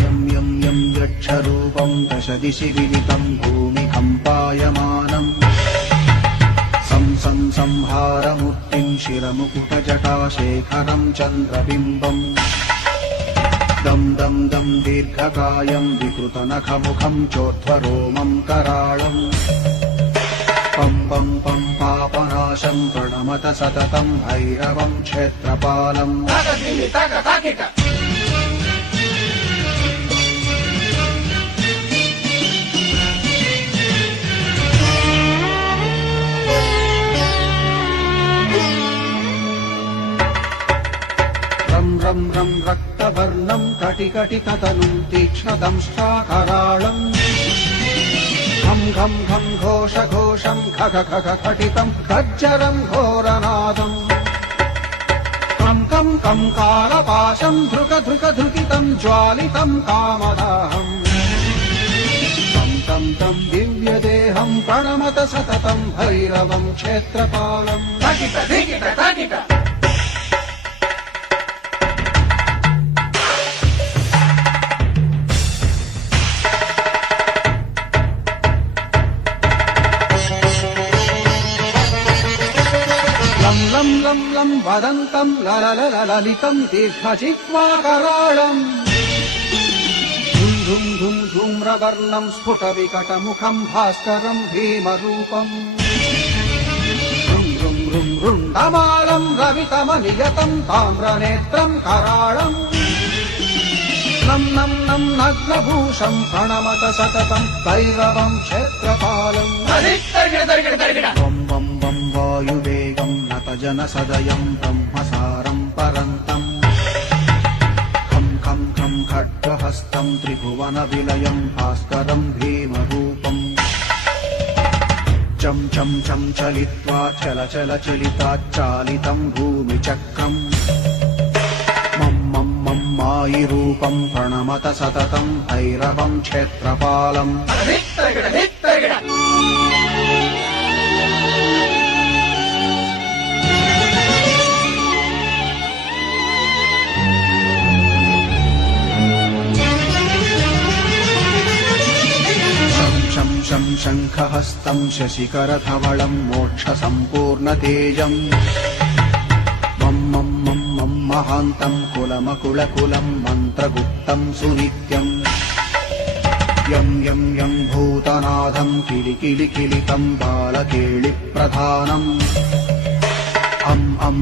यं यं यं यक्षरूपं दशदिशि विदितं भूमिकम्पायमानम् सं सं संहारमूर्तिं शिरमुकुटजटाशेखरं चन्द्रबिम्बम् दं दं दं दीर्घकायं विकृतनखमुखं चोर्ध्वरोमं कराळम् पं पं पं पापनाशं प्रणमत सततं भैरवं क्षेत्रपालम् रं रं रं रक्तवर्णं कटिकटिततनुं तीक्ष्णदंष्ट्राकराळम् घं घं घं घोषघोषं खग खग खटितं खज्जरं घोरनादम् कं कं कं कालपाशं धृक धृक धृकितं ज्वालितं कामदाहम् तं तं तं दिव्यदेहं प्रणमत सततं भैरवं क्षेत्रपालम् లం లం లం వదంతం లలలలలితం దీర్ఘజిహ్వాకరాళం ధుం ధుం ధూమ్రవర్ణం స్ఫుట స్ఫుటవికటముఖం భాస్కరం భీమరూపం ృండమాలం రవితమనియతం తామ్రనేత్రం కరాళం నం నం నం నగ్నభూషం ప్రణమత సతతం వైరవం క్షేత్రపాలం బం బం బం వాయువే భజన సదయం బ్రహ్మసారం పరంతం ఖం ఖం ఖం ఖడ్గహస్తం త్రిభువన విలయం భాస్కరం భీమరూపం చం చం చం చలిత్వా చల చల చలితాచ్చాలితం భూమిచక్రం మం మం మాయి రూపం ప్రణమత సతతం ఐరవం క్షేత్రపాలం शं शं शं शङ्खहस्तं शशिकरधवलं मोक्षसम्पूर्णतेजम् मं मं मं मं महान्तं कुलमकुलकुलं मन्त्रगुप्तं सुनित्यम् यं यं यं भूतनाथं किलिकिलिकिलितं बालकेळिप्रधानम् अम् अम्